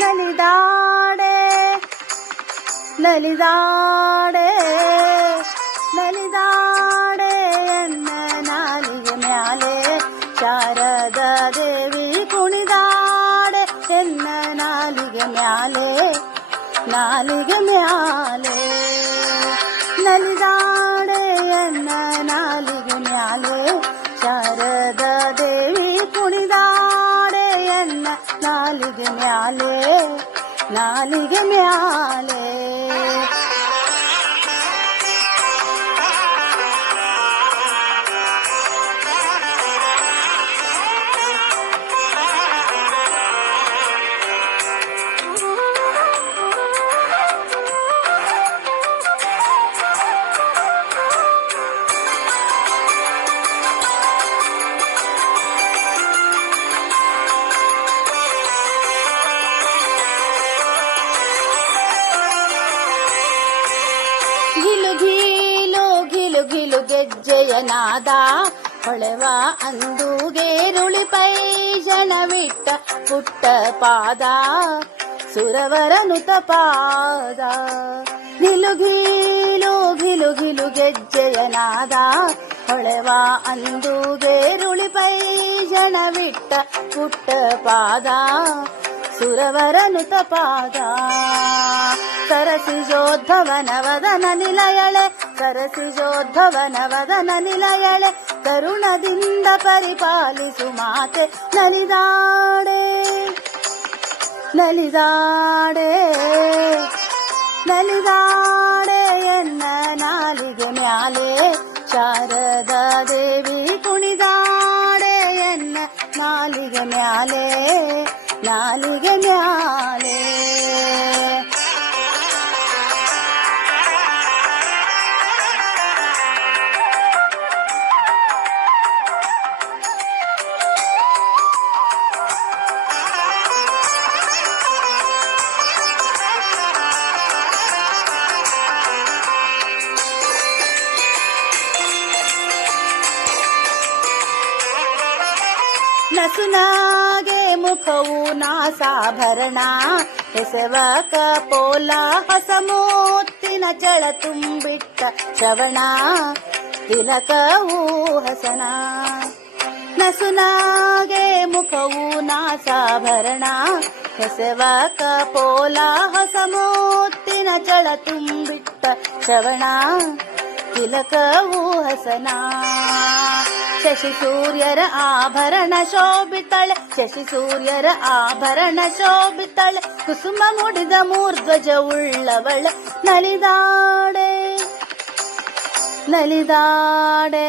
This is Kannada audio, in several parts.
ನಲಿದಾಡೆ ನಲಿದಾಡೆ ನಲಿದಾಡೆ ಎನ್ನ ನಾಲಿಗೆ ಮ್ಯಾಲೆ ಶಾರದಾ ದೇವಿ ಕುಣಿದಾಡೆ ಎನ್ನ ನಾಲಿಗೆ ಮ್ಯಾಲೆ ನಾಲಿಗೆ ಮ್ಯಾಲೆ ನಲಿದಾಡೆ ಎನ್ನ ನಾಲಿಗೆ ಮ್ಯಾಲೆ ಶಾರದಾ ದೇವಿ ಕುಣಿದಾಡೆ ಎನ್ನ ನಾಲಿಗೆ ಮ್ಯಾಲೆ ನಾಲಿಗೆ ಮ್ಯಾಲೆ ಗಿಲು ಗಿಲು ಗಿಲು ಗಿಲು ಗೆಜ್ಜೆಯ ನಾದ ಹೊಳೆವ ಅಂದುಗೇರುಳಿ ಪೈಜಣವಿಟ್ಟ ಪುಟ್ಟ ಪಾದ ಸುರವರನುತ ಪಾದ ನಿಲು ಗಿಲು ಗಿಲು ಗಿಲು ಗೆಜ್ಜೆಯ ನಾದ ಹೊಳೆವ ಅಂದುಗೇರುಳಿ ಪೈಜಣವಿಟ್ಟ ಪುಟ್ಟ ಪಾದ ಸುರವರನುತ ಪಾದ ಸರಸಿಜೋದ್ಭವನ ವದನ ನಿಲಯಳೆ ಸರಸಿಜೋದ್ಭವನ ವದನ ನಿಲಯಳೆ ಕರುಣದಿಂದ ಪರಿಪಾಲಿಸು ಮಾತೆ ನಲಿದಾಡೆ ನಲಿದಾಡೆ ನಲಿದಾಡೆ ಎನ್ನ ನಾಲಿಗೆ ಮ್ಯಾಲೆ ಶಾರದಾ ದೇವಿ ಕುಣಿದಾಡೆ ಎನ್ನ ನಾಲಿಗೆ ಮ್ಯಾಲೆ ನಾಲಿಗೆ ಮ್ಯಾಲೆ ನಸುನಾಗೆ ಮುಖವು ನಾಸಾಭರಣ ಎಸವ ಕಪೋಲ ಹೊಸ ಮೂತ್ತಿನ ಚಳ ತುಂಬಿಟ್ಟ ಶ್ರವಣ ತಿಲಕವೂ ಹಸನ ನಸುನಾಗೆ ಮುಖವು ನಾಸಾಭರಣ ಎಸವ ಕಪೋಲ ಹೊಸ ಮೂತ್ತಿನ ಚಳ ತುಂಬಿಟ್ಟ ಶ್ರವಣ ತಿಲಕವೂ ಹಸನ ಶಶಿ ಸೂರ್ಯರ ಆಭರಣ ಶೋಭಿತಳೆ ಶಶಿ ಸೂರ್ಯರ ಆಭರಣ ಶೋಭಿತಳೆ ಕುಸುಮ ಮುಡಿದ ಮೂರ್ಧ್ವಜ ಉಳ್ಳವಳ ನಲಿದಾಡೆ ನಲಿದಾಡೆ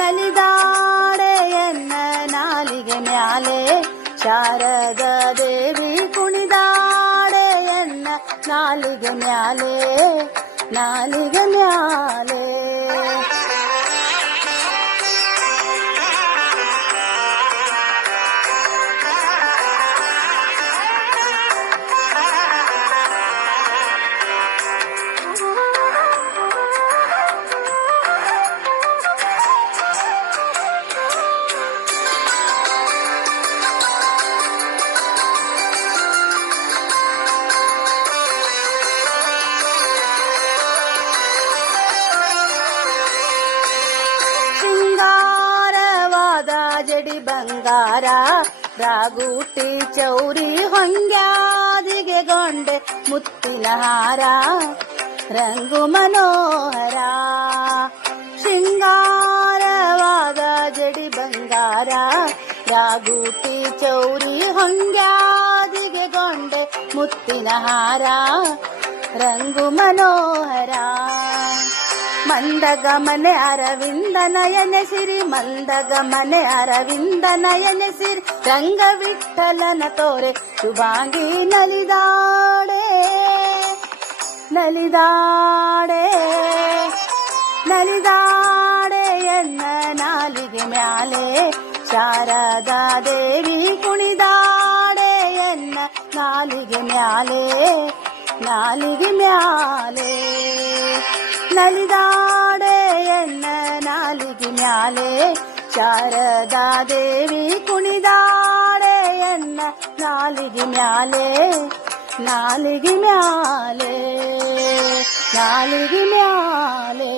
ನಲಿದಾಡೆ ಎನ್ನ ನಾಲಿಗೆ ಮ್ಯಾಲೆ ಶಾರದಾ ದೇವಿ ಕುಣಿದಾಡೆ ಎನ್ನ ನಾಲಿಗೆ ಮ್ಯಾಲೆ ನಾಲಿಗೆ ಮ್ಯಾಲೆ ಜಡಿ ಬಂಗಾರ ರಾಗೂಟಿ ಚೌರಿ ಹೊಂಗ್ಯಾದಿಗೆ ಗೊಂಡೆ ಮುತ್ತಿನ ಹಾರ ರಂಗು ಮನೋಹರ ಶೃಂಗಾರವಾದ ಜಡಿ ಬಂಗಾರ ರಾಗೂಟಿ ಚೌರಿ ಹೊಂಗ್ಯಾದಿಗೆ ಗೊಂಡೆ ಮುತ್ತಿನ ಹಾರ ರಂಗು ಮನೋಹರ ಮಂದಗಮನೆ ಅರವಿಂದ ನಯನ ಸಿರಿ ಮಂದಗಮನೆ ಅರವಿಂದ ನಯನ ಸಿರಿ ರಂಗ ವಿಠಲನ ತೋರೆ ಶುಭಾಂಗಿ ನಲಿದಾಡೆ ನಲಿದಾಡೆ ನಲಿದಾಡೆ ಎನ್ನ ನಾಲಿಗೆ ಮ್ಯಾಲೆ ಶಾರದಾ ದೇವಿ ಕುಣಿದಾಡೆ ಎನ್ನ ನಾಲಿಗೆ ಮ್ಯಾಲೆ ನಾಲಿಗೆ ಮ್ಯಾಲೆ ನಲಿದಾಡೆ ಎನ್ನ ನಾಲಿಗೆ ಮ್ಯಾಲೆ ಶಾರದಾ ದೇವಿ ಕುಣಿದಾಡೆ ಎನ್ನ ನಾಲಿಗೆ ಮ್ಯಾಲೆ ನಾಲಿಗೆ ಮ್ಯಾಲೆ ನಾಲಿಗೆ ಮ್ಯಾಲೆ